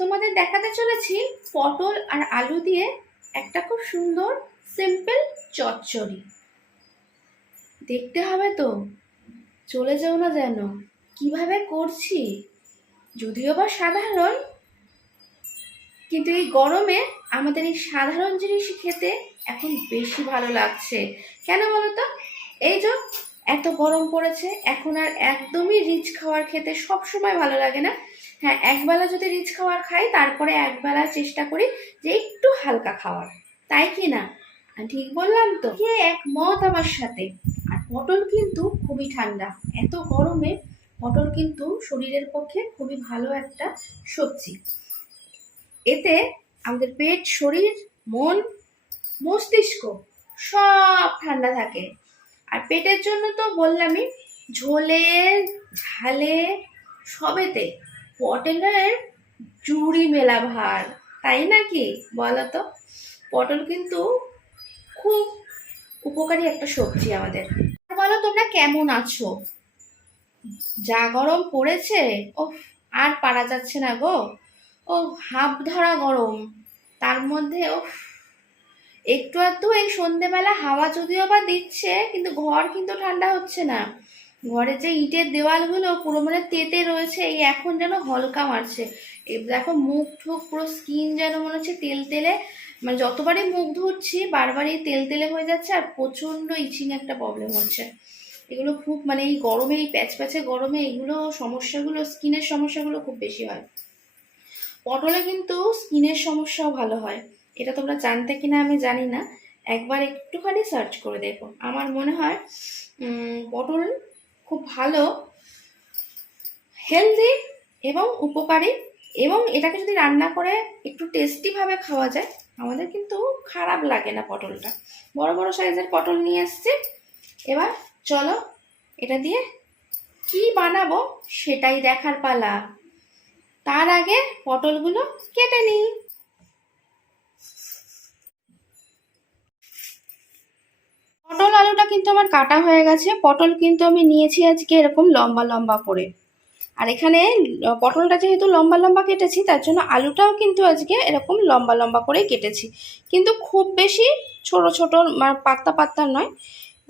তোমাদের দেখাতে চলেছি পটল আর আলু দিয়ে একটা খুব সুন্দর সিম্পল চচ্চড়ি। দেখতে হবে তো, চলে যাও না যেন কিভাবে করছি। যদিও বা সাধারণ, কিন্তু এই গরমে আমাদের এই সাধারণ জিনিস খেতে এখন বেশি ভালো লাগছে। কেন বলো তো? এই যে এত গরম পড়েছে, এখন আর একদমই রিচ খাবার খেতে সব সময় ভালো লাগে না। হ্যাঁ, একবেলা যদি রিচ খাবার খাই, তারপরে একবেলা চেষ্টা করি যে একটু হালকা খাওয়ার, তাই কি না? ঠিক বললাম তো? কে একমত আমার সাথে? আর পটল কিন্তু খুবই ঠান্ডা, এত গরমে পটল কিন্তু শরীরের পক্ষে খুবই ভালো একটা সবজি। এতে আমাদের পেট, শরীর, মন, মস্তিষ্ক সব ঠান্ডা থাকে। আর পেটের জন্য তো বললামই, ঝোলে ঝালে সবেতে পটলের জুড়ি মেলা ভার, তাই নাকি বলো তো? পটল কিন্তু খুব উপকারী একটা সবজি আমাদের। বলো তোমরা কেমন আছো? যা গরম পড়েছে, ও আর পারা যাচ্ছে না গো। ও হাঁপ ধরা গরম, তার মধ্যে ও একটু আধটু এই সন্ধেবেলা হাওয়া যদিও বা দিচ্ছে, কিন্তু ঘর কিন্তু ঠান্ডা হচ্ছে না। ঘরে যে ইটের দেওয়ালগুলো পুরো মানে তেতে রয়েছে, এই এখন যেন হলকা মারছে। এই দেখো মুখ ঠুক পুরো স্কিন যেন মনে হচ্ছে তেল তেলে, মানে যতবারই মুখ ধুচ্ছি বারবারই তেল তেলে হয়ে যাচ্ছে, আর প্রচন্ড ইচিং একটা প্রবলেম হচ্ছে। এগুলো খুব মানে এই গরমে, এই প্যাচপ্যাচে গরমে এগুলো সমস্যাগুলো, স্কিনের সমস্যাগুলো খুব বেশি হয়। পটলে কিন্তু স্কিনের সমস্যাও ভালো হয়, এটা তোমরা জানতে কিনা আমি জানি না, একবার একটুখানি সার্চ করে দেখো। আমার মনে হয় পটল খুব ভালো, হেলদি এবং উপকারী, এবং এটাকে যদি রান্না করে একটু টেস্টিভাবে খাওয়া যায়, আমাদের কিন্তু খারাপ লাগে না পটলটা। বড় বড় সাইজের পটল নিয়ে এসছি। এবার চলো এটা দিয়ে কি বানাবো সেটাই দেখার পালা। তার আগে পটলগুলো কেটে নিই। পটল আলুটা কিন্তু আমার কাটা হয়ে গেছে। পটল কিন্তু আমি নিয়েছি আজকে এরকম লম্বা লম্বা করে, আর এখানে পটলটা যেহেতু লম্বা লম্বা কেটেছি, তার জন্য আলুটাও কিন্তু আজকে এরকম লম্বা লম্বা করে কেটেছি, কিন্তু খুব বেশি ছোট ছোট পাতলা পাতলা নয়।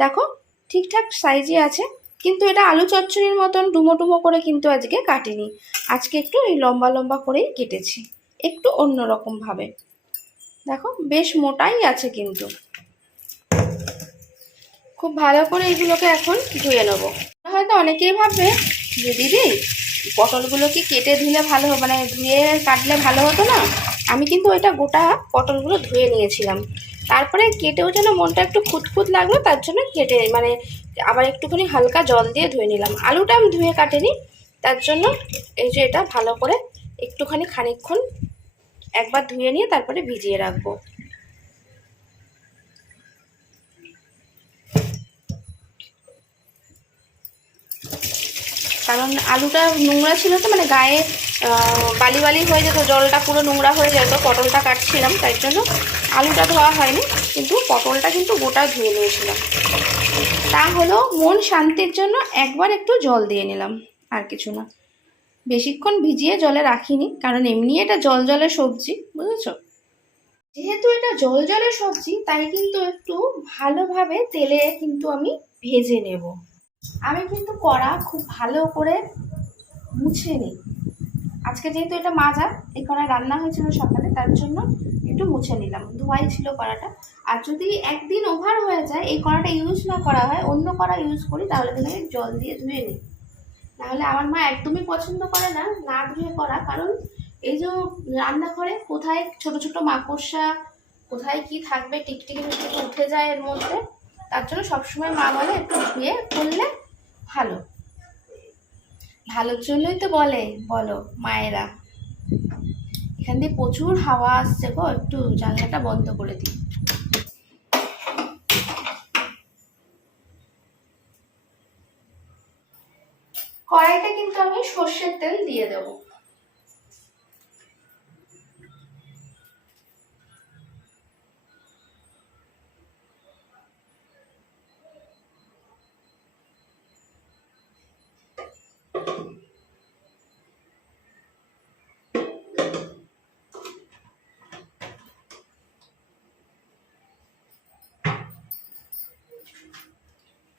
দেখো ঠিকঠাক সাইজে আছে, কিন্তু এটা আলু চচ্চড়ির মতন ডুমো ডুমো করে কিন্তু আজকে কাটিনি। আজকে একটু এই লম্বা লম্বা করেই কেটেছি, একটু অন্যরকম ভাবে। দেখো বেশ মোটাই আছে কিন্তু। খুব ভালো করে এগুলোকে এখন ধুয়ে নেবো। হয়তো অনেকেই ভাববে যে দিদি পটলগুলো কি কেটে ধুলে ভালো হবে, মানে ধুয়ে কাটলে ভালো হতো না? আমি কিন্তু ওইটা গোটা পটলগুলো ধুয়ে নিয়েছিলাম, তারপরে কেটেও যেন মনটা একটু খুঁতখুত লাগলো, তার জন্য কেটে মানে আবার একটুখানি হালকা জল দিয়ে ধুয়ে নিলাম। আলুটা আমি ধুয়ে কাটিনি, তার জন্য এই যে এটা ভালো করে একটুখানি খানিকক্ষণ একবার ধুয়ে নিয়ে তারপরে ভিজিয়ে রাখবো। কারণ আলুটা নোংরা ছিল তো, মানে গায়ে বালি বালি হয়ে যেত, জলটা পুরো নোংরা হয়ে যেত পটলটা কাটছিলাম, তাই জন্য আলুটা ধোয়া হয়নি, কিন্তু পটলটা কিন্তু গোটা ধুয়ে নিয়েছিলাম। তা হলো মন শান্তির জন্য একবার একটু জল দিয়ে নিলাম, আর কিছু না। বেশিক্ষণ ভিজিয়ে জলে রাখিনি, কারণ এমনি এটা জল জলের সবজি, বুঝেছো? যেহেতু এটা জল জলের সবজি, তাই কিন্তু একটু ভালোভাবে তেলে কিন্তু আমি ভেজে নেব। আমি কিন্তু কড়া খুব ভালো করে মুছে নিই। আজকে যেহেতু এটা মাজা, এই কড়াই রান্না হয়েছিল সকালে, তার জন্য একটু মুছে নিলাম, ধোয়াই ছিল কড়াটা। আর যদি একদিন ওভার হয়ে যায়, এই কড়াটা ইউজ না করা হয়, অন্য কড়া ইউজ করি, তাহলে কিন্তু আমি জল দিয়ে ধুয়ে নিই। নাহলে আমার মা একদমই পছন্দ করে না না ধুয়ে করা, কারণ এই যে রান্নাঘরে কোথায় ছোট ছোট মাকড়সা, কোথায় কি থাকবে, টিকটিকি মিষ্টিকে উঠে যায় এর মধ্যে, তার জন্য সবসময় মা বলে একটু ধুয়ে করলে ভালো। ভালোর জন্যই তো বলে, বলো মায়েরা। এখান দিয়ে প্রচুর হাওয়া আসছে গো, একটু জানলাটা বন্ধ করে দিই। কড়াইতে কিন্তু আমি সর্ষের তেল দিয়ে দেবো।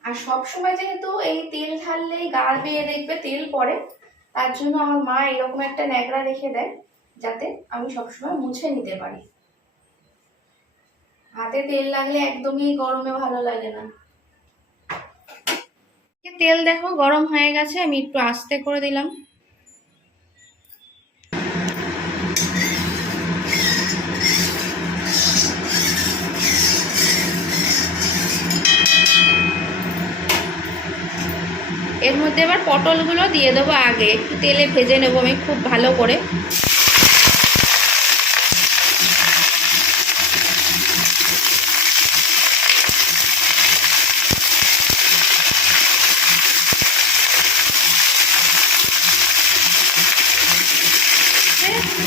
আর সব সময় যেহেতু এই তেল ঢাললেই গা বেয়ে দেখবে তেল পড়ে, তার জন্য আমার মা এরকম একটা ন্যাকড়া রেখে দেয় যাতে আমি সবসময় মুছে নিতে পারি। হাতে তেল লাগলে একদমই গরমে ভালো লাগে না। তেল দেখো গরম হয়ে গেছে, আমি একটু আস্তে করে দিলাম। এর মধ্যে এবার পটলগুলো দিয়ে দেবো, আগে একটু তেলে ভেজে নেবো আমি খুব ভালো করে।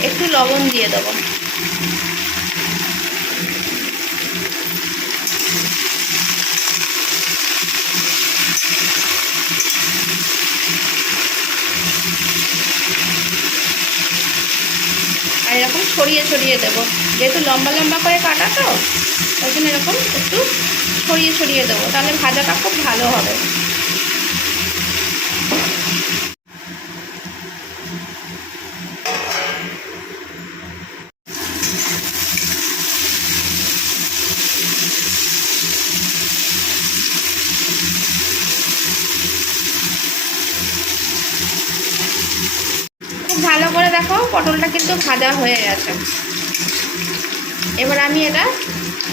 একটু লবণ দিয়ে দেবো। আর এরকম ছড়িয়ে ছড়িয়ে দেবো, যেহেতু লম্বা লম্বা করে কাটা তো ওই জন্য এরকম একটু ছড়িয়ে ছড়িয়ে দেবো, তাহলে ভাজাটা খুব ভালো হবে। খুব ভালো করে দেখো পটলটা কিন্তু ভাজা হয়ে গেছে। এবার আমি এটা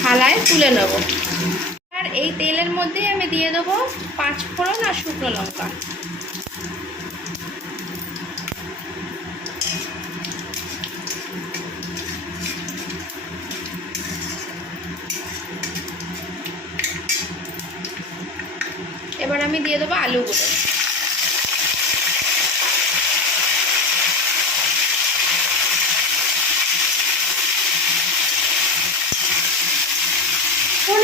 থালায় তুলে নেব। আর এই তেলের মধ্যেই আমি দিয়ে দেবো 5 ফোড়ন আর শুকনো লঙ্কা। এবার আমি দিয়ে দেবো আলুগুলো।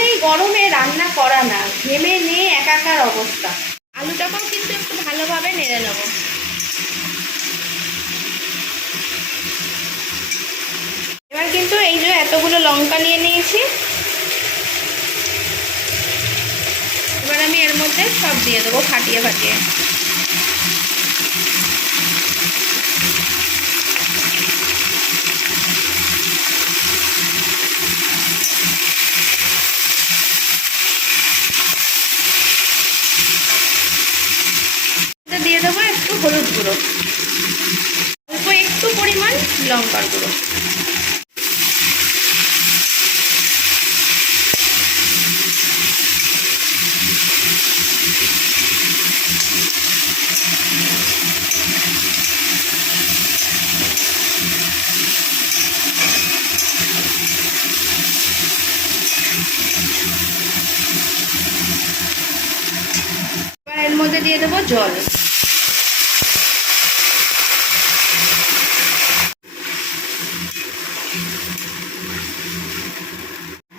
এই গরমে রান্না করা না, ঘেমে নিয়ে একাকার অবস্থা। আলুটাকেও কিন্তু একটু ভালোভাবে নেড়ে নেব। এবার কিন্তু এই যে এতগুলো লঙ্কা নিয়ে নিয়েছি, এবার আমি এর মধ্যে সব দিয়ে দেবো ফাটিয়ে ফাটিয়ে। দিয়ে দেবো একটু হলুদ গুঁড়ো, অল্প একটু পরিমাণ লঙ্কার গুঁড়ো। এর মধ্যে দিয়ে দেবো জল।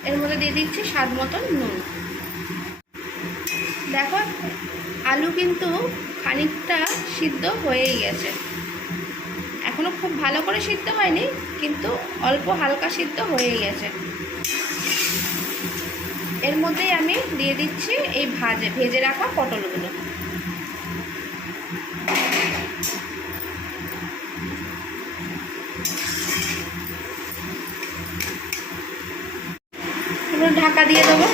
এর মধ্যে দিয়ে দিচ্ছি স্বাদ মতন নুন। দেখো আলু কিন্তু খানিকটা সিদ্ধ হয়েই গেছে, এখনো খুব ভালো করে সিদ্ধ হয়নি কিন্তু অল্প হালকা সিদ্ধ হয়েই গেছে। এর মধ্যেই আমি দিয়ে দিচ্ছি এই ভেজে রাখা পটলগুলো। ঢাকা দিয়ে দেবো।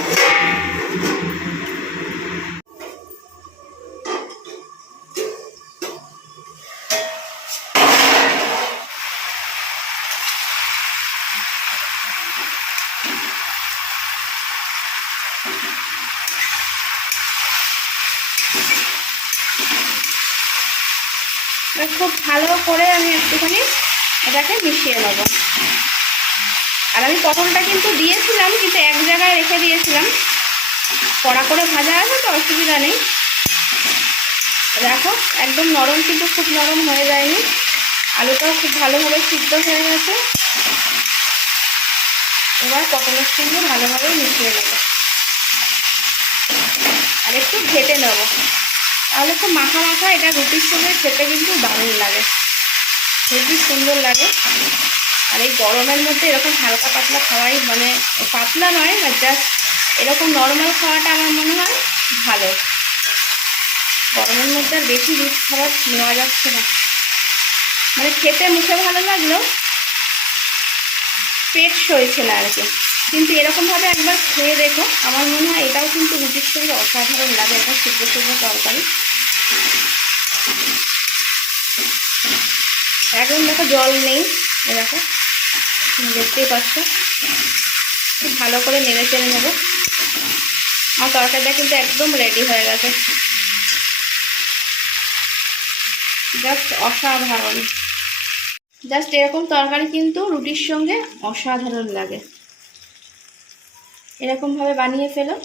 খুব ভালো করে আমি একটুখানি এটাকে মিশিয়ে নেবো। আর আমি পটলটা কিন্তু দিয়েছিলাম, কিন্তু এক জায়গায় রেখে দিয়েছিলাম, কড়া করে ভাজা আছে তো অসুবিধা নেই। দেখো একদম নরম, কিন্তু খুব নরম হয়ে যায়নি, আলুটাও খুব ভালোভাবে সিদ্ধ হয়ে গেছে। এবার পটলের সঙ্গে ভালোভাবে মিশিয়ে নেব আর একটু ঘেটে নেব, তাহলে খুব মাখা মাখা এটা রুটির সঙ্গে খেতে কিন্তু দারুণ লাগে, খুবই সুন্দর লাগে। আর এই গরমের মধ্যে এরকম হালকা পাতলা খাওয়াই, মানে পাতলা নয়, জাস্ট এরকম নর্মাল খাওয়াটা আমার মনে হয় ভালো। গরমের মধ্যে আর বেশি রিচ খাবার নেওয়া যাচ্ছে না, মানে খেতে মুখে ভালো লাগলেও পেট সইছে না আর কি। কিন্তু এরকমভাবে একবার খেয়ে দেখো, আমার মনে হয় এটাও কিন্তু রুটির সঙ্গে অসাধারণ লাগে, একটা শুকনো শুকনো তরকারি। এখন দেখো জল নেই, এরকম দেখতেই পাচ্ছ। খুব ভালো করে নেড়ে চেড়ে নেবো। আমার তরকারিটা কিন্তু একদম রেডি হয়ে গেছে, জাস্ট অসাধারণ। জাস্ট এরকম তরকারি কিন্তু রুটির সঙ্গে অসাধারণ লাগে। এরকমভাবে বানিয়ে ফেলো।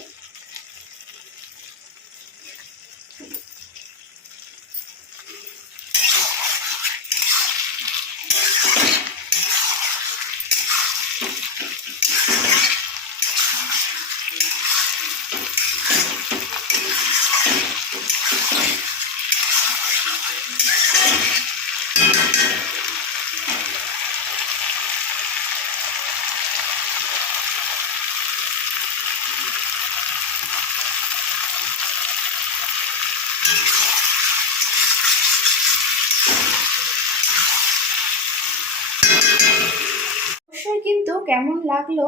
অবশ্যই কিন্তু কেমন লাগলো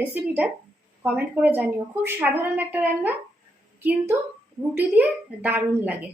রেসিপিটা কমেন্ট করে জানিও। খুব সাধারণ একটা রান্না, কিন্তু রুটি দিয়ে দারুণ লাগে।